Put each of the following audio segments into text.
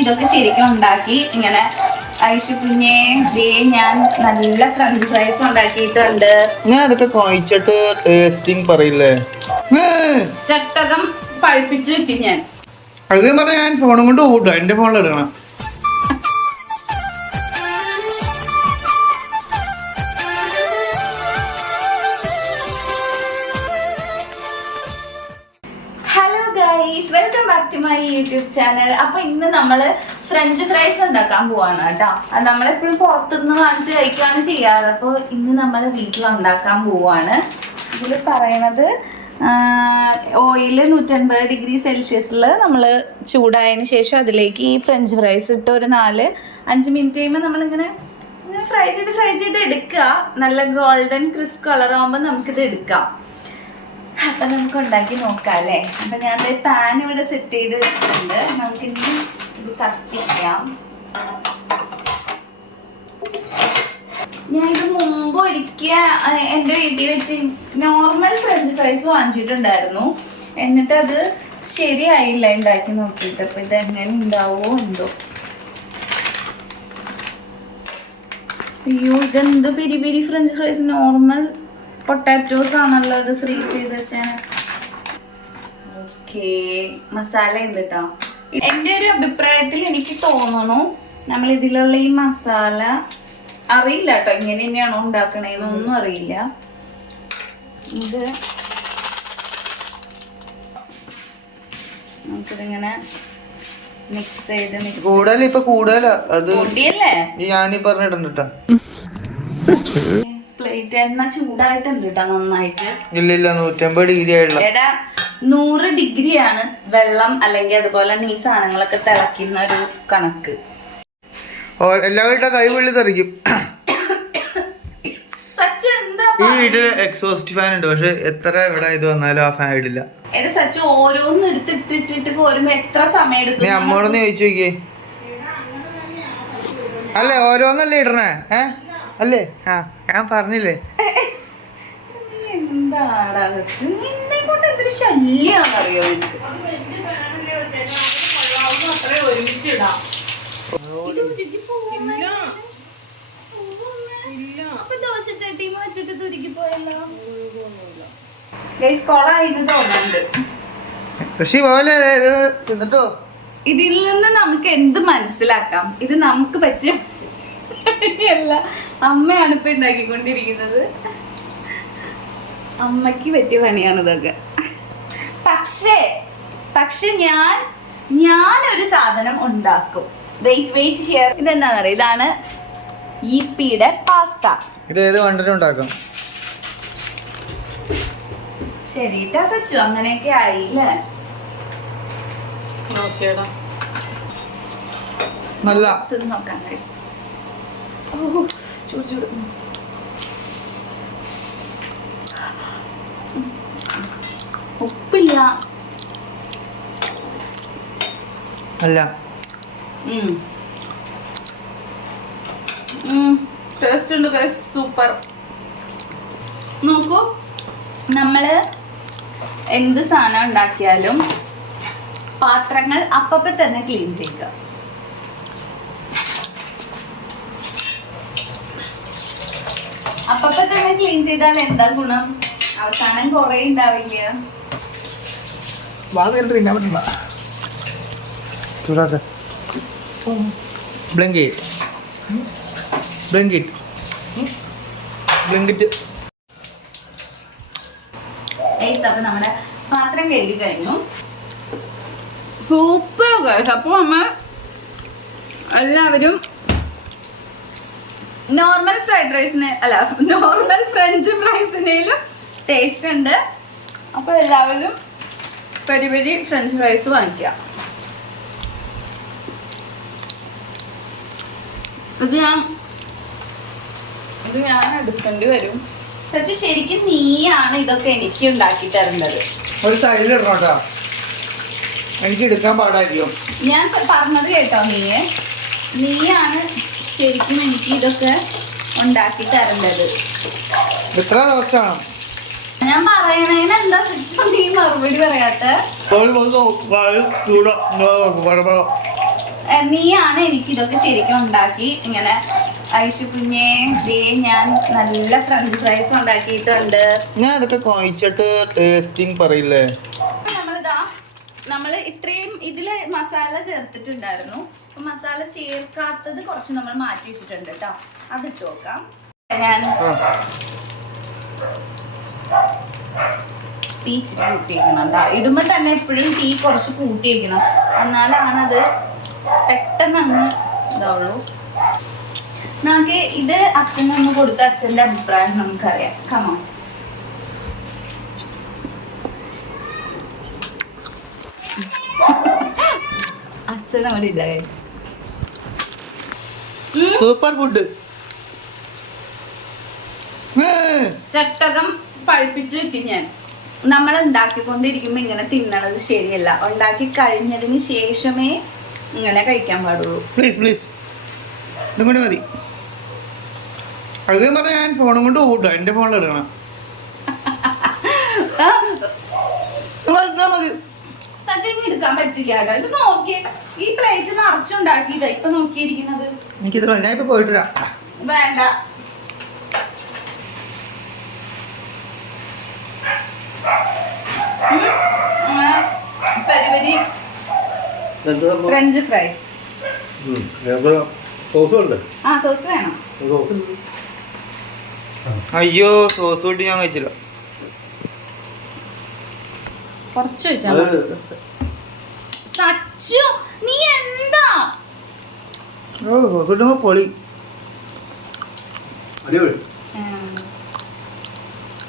ഇതൊക്കെ ശരിക്കും ഉണ്ടാക്കി ഇങ്ങനെ ഐഷു കുഞ്ഞേ ഞാൻ നല്ല ഫ്രഞ്ച് ഫ്രൈസ് ഉണ്ടാക്കിയിട്ടുണ്ട്. ഞാൻ അതൊക്കെ കഴിച്ചിട്ട് ടേസ്റ്റിംഗ് പറയില്ലേ. ചട്ടകം പഴുപ്പിച്ചു വെക്കും ഞാൻ. അത് പറഞ്ഞ ഞാൻ ഫോണും കൊണ്ട് കൂട്ടാ, എന്റെ ഫോണിൽ എടുക്കണം. Hello guys, welcome back to my YouTube channel. അപ്പൊ ഇന്ന് നമ്മള് ഫ്രഞ്ച് ഫ്രൈസ് ഉണ്ടാക്കാൻ പോവാണ് കേട്ടോ. നമ്മളെപ്പോഴും പുറത്തുനിന്ന് വാങ്ങിച്ച് കഴിക്കുകയാണ് ചെയ്യാറ്. അപ്പോൾ ഇന്ന് നമ്മൾ വീട്ടിൽ ഉണ്ടാക്കാൻ പോവാണ്. ഇതിൽ പറയണത് ഓയിൽ 150 ഡിഗ്രി സെൽഷ്യസിൽ നമ്മൾ ചൂടായതിന് ശേഷം അതിലേക്ക് ഈ ഫ്രഞ്ച് ഫ്രൈസ് ഇട്ട് ഒരു 4-5 മിനിറ്റ് കഴിയുമ്പോൾ നമ്മളിങ്ങനെ ഫ്രൈ ചെയ്ത് എടുക്കുക. നല്ല ഗോൾഡൻ ക്രിസ്പ് കളർ ആകുമ്പോൾ നമുക്കിത് എടുക്കാം. അപ്പം നമുക്ക് ഉണ്ടാക്കി നോക്കാം അല്ലേ. അപ്പം ഞാൻ പാൻ ഇവിടെ സെറ്റ് ചെയ്ത് വെച്ചിട്ടുണ്ട്. നമുക്കിനി ഇത് കത്തിക്കാം. ഞാൻ ഇത് മുമ്പ് ഒരിക്കൽ എൻ്റെ വീട്ടിൽ വെച്ച് നോർമൽ ഫ്രഞ്ച് ഫ്രൈസ് വാങ്ങിച്ചിട്ടുണ്ടായിരുന്നു. എന്നിട്ട് അത് ശരിയായില്ല ഉണ്ടാക്കി നോക്കിയിട്ട്. അപ്പം ഇതെങ്ങനെ ഉണ്ടാവുമോ എന്തോ. അയ്യോ, ഇതെന്ത് peri peri French fries, normal potatoes ആണല്ലോ ഇത് ഫ്രീസ് ചെയ്ത് വെച്ചാൽ. ഓക്കേ, മസാല ഉണ്ട് കേട്ടോ. എൻ്റെ ഒരു അഭിപ്രായത്തിൽ എനിക്ക് തോന്നണു നമ്മൾ ഇതിലുള്ള ഈ മസാല അറിയില്ല കേട്ടോ, ഇങ്ങനെ തന്നെയാണോ ഉണ്ടാക്കണേന്നൊന്നും അറിയില്ല. ഇത് നമുക്കിതിങ്ങനെ മിക്സ് ചെയ്ത് കൂടുതൽ ഇപ്പൊ കൂടുതലാ അത് കൂട്ടിയല്ലേ ഞാനീ പറഞ്ഞിട്ടുണ്ട്. പ്ലേറ്റ് എണ്ണ ചൂടായിട്ടുണ്ട് കേട്ടോ നന്നായിട്ട്. ഇല്ല 150 ഡിഗ്രി ആയുള്ള. എടാ 100 ഡിഗ്രിയാണ് വെള്ളം അല്ലെങ്കിൽ അതുപോലെ തന്നെ ഈ സാധനങ്ങളൊക്കെ തിളക്കുന്ന ഒരു കണക്ക്. എല്ലാവരുടെ കൈ വെള്ളി തെറിക്കും. ഈ വീട്ടില് എക്സോസ്റ്റ് ഫാൻ ഉണ്ട്, പക്ഷെ എത്ര ഇവിടെ ഇത് വന്നാലും ആ ഫാൻ ഇടില്ല. എടാ സച്ചു, ഓരോന്ന് എടുത്തിട്ടിട്ട് കോരുമ്പോ എത്ര സമയം എടുക്കും? നീ അമ്മോടൊന്ന് ചോദിച്ചു നോക്കിയേ. അല്ലേ ഓരോന്നല്ലേ ഇടണേ? അല്ലേ? ഞാൻ പറഞ്ഞില്ലേ. എന്താടാ സച്ചു, നിന്നെ കൊണ്ട് എന്തൊരു ശല്യാന്നറിയോ? അത്രേ ഒരുമിച്ചിടാം. ഇതിൽ നിന്ന് നമുക്ക് എന്ത് മനസ്സിലാക്കാം? ഇത് നമുക്ക് പറ്റിയ അല്ല, അമ്മയാണ് ഇപ്പൊ ഉണ്ടാക്കിക്കൊണ്ടിരിക്കുന്നത്. അമ്മക്ക് പറ്റിയ പണിയാണ് ഇതൊക്കെ. പക്ഷെ ഞാനൊരു സാധനം ഉണ്ടാക്കും. Wait here. ഇതെന്താണെന്നറിയാം, ഇതാണ് ഈപ്പിയുടെ പാസ്ത. ഇത് ഏത് വണ്ടിനും ഉണ്ടാക്കാം. ശരിട്ടാ സച്ചു, അങ്ങനെയൊക്കെ ആയില്ലേ. നല്ല നോക്കാം. ചൂട് ഉപ്പില്ല. അല്ല ടേസ്റ്റ് ഉണ്ട്, സൂപ്പർ. നോക്കൂ, നമ്മള് എന്ത് സാധനം ഉണ്ടാക്കിയാലും പാത്രങ്ങൾ അപ്പപ്പോ തന്നെ ക്ലീൻ ചെയ്യുക. അപ്പപ്പോ തന്നെ ക്ലീൻ ചെയ്താൽ എന്താ ഗുണം? അവസാനം കുറെ ഉണ്ടാവില്ല. അപ്പൊ നമ്മുടെ പാത്രം കഴുകി കഴിഞ്ഞു. Super guys. അപ്പോൾ നമ്മൾ എല്ലാവരും നോർമൽ ഫ്രൈഡ് റൈസിന് അല്ല, നോർമൽ ഫ്രഞ്ച് ഫ്രൈസിനേലും ടേസ്റ്റ് ഉണ്ട്. അപ്പോൾ എല്ലാവരും പെരി ഫ്രഞ്ച് ഫ്രൈസ് വാങ്ങിക്കുക. ഇത് ഞാൻ എടുക്കേണ്ടി വരും. സച്ചു, ശരിക്കും നീയാണ് ഇതൊക്കെ എനിക്ക് ഉണ്ടാക്കി തരേണ്ടത്. ഒരു സൈഡിൽ ഇടണോട്ടോ, എനിക്ക് എടുക്കാൻ പാടായിരിക്കും. ഞാൻ പറഞ്ഞത് കേട്ടോ, നീയാണ് ശരിക്കും എനിക്ക് ഇതൊക്കെ ഉണ്ടാക്കി തരേണ്ടത്. എത്ര റോസ്റ്റാണ് ഞാൻ പറയണേന് എന്താ സച്ചു നീ മറുപടി പറയാത്ത? നീയാണ് എനിക്ക് ഇതൊക്കെ ശരിക്കും ഉണ്ടാക്കി ഇങ്ങനെ ഐഷു കുഞ്ഞേ ദേ ഞാൻ നല്ല ഫ്രഞ്ച് ഫ്രൈസ് ഉണ്ടാക്കിയിട്ടുണ്ട്. ഞാൻ അതൊക്കെ കഴിച്ചിട്ട് ടേസ്റ്റിംഗ് പറയില്ലേ. നമ്മൾ ഇത്രയും ഇതില് മസാല ചേർത്തിട്ടുണ്ടായിരുന്നു. അപ്പൊ മസാല ചേർക്കാത്തത് കുറച്ച് നമ്മൾ മാറ്റി വെച്ചിട്ടുണ്ട് കേട്ടോ. അതിട്ട് നോക്കാം. ഞാൻ തീ ഇച്ചിരി കൂട്ടിയേക്കണം കേട്ടോ. ഇടുമ്പോൾ തന്നെ എപ്പോഴും തീ കുറച്ച് കൂട്ടിയേക്കണം, എന്നാലാണ് അത് പെട്ടെന്ന് അങ്ങ് ഇതാവുള്ളൂ. നമുക്ക് ഇത് അച്ഛനൊന്ന് കൊടുത്ത അച്ഛൻ്റെ അഭിപ്രായം നമുക്കറിയാം. കമോ അച്ഛൻ അവിടെ ഇല്ല. Super food. ചട്ടകം പഴുപ്പിച്ച് വെക്കും ഞാൻ. നമ്മൾ ഉണ്ടാക്കിക്കൊണ്ടിരിക്കുമ്പോൾ ഇങ്ങനെ തിന്നണത് ശരിയല്ല. ഉണ്ടാക്കി കഴിഞ്ഞതിന് ശേഷമേ ഇങ്ങനെ കഴിക്കാൻ പാടുള്ളൂ. പ്ലീസ് പ്ലീസ് ഇതും കൂടി മതി. അത് പറഞ്ഞാൽ ഞാൻ ഫോണും കൊണ്ട് കൂട്ടാം. എൻ്റെ ഫോണിൽ എടുക്കണം. മതി. സത്യം എടുക്കാൻ പറ്റില്ല കേട്ടോ. ഇത് നോക്കിയേ, ഈ പ്ലേറ്റ് നിറച്ചുണ്ടാക്കിയതാ ഇപ്പൊ നോക്കിയിരിക്കുന്നത്. എനിക്കിത് ഞാൻ ഇപ്പൊ പോയിട്ടില്ല. വേണ്ട. പരിവരി ഫ്രഞ്ച് ഫ്രൈസ്. ആ സോസ് വേണം. അയ്യോ സോസ് കൂട്ടി ഞാൻ കഴിച്ചില്ല. കുറച്ച് വെച്ചാൽ മതി സോസ്. സച്ചു നീ എന്താ? ഓ സോസ് കിട്ടുമ്പോ പൊളി.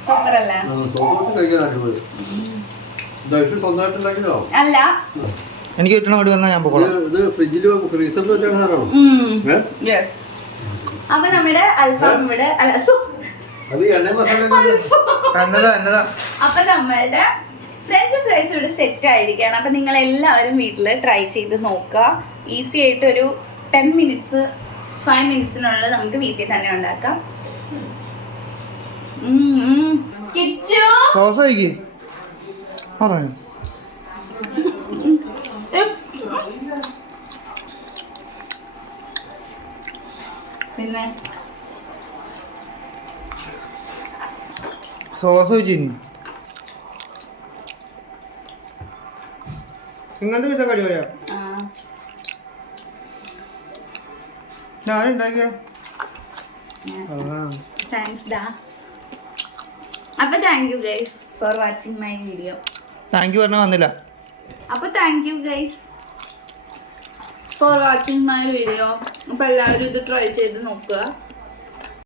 സൂപ്പർ അല്ലേ? അല്ല എനിക്ക് കിട്ടണ വേണ്ടി വന്നാൽ ഞാൻ പോകണം. അപ്പൊ നമ്മുടെ അൽഫാം ഇവിടെ അല്ല അപ്പൊ നമ്മളുടെ ഫ്രഞ്ച് ഫ്രൈസ് ഇവിടെ സെറ്റ് ആയിരിക്കുകയാണ്. അപ്പൊ നിങ്ങൾ എല്ലാവരും വീട്ടിൽ ട്രൈ ചെയ്ത് നോക്കുക. ഈസി ആയിട്ട് ഒരു 5 മിനിറ്റ്സിനുള്ളിൽ നമുക്ക് വീട്ടിൽ തന്നെ ഉണ്ടാക്കാം. സോസ് കഴിക്കും. പിന്നെ സോസ് കഴിച്ചു. ഇങ്ങനത്തെ വെച്ചാൽ അടിപൊളിയാ. ഞാനുണ്ടാക്കിയ താങ്ക്സ് ഡാ. അപ്പൊ thank you guys for watching my video. Thank you പറഞ്ഞാൽ വന്നില്ല. അപ്പൊ thank you guys for watching my video. അപ്പൊ എല്ലാവരും ഇത് ട്രൈ ചെയ്ത് നോക്കുക.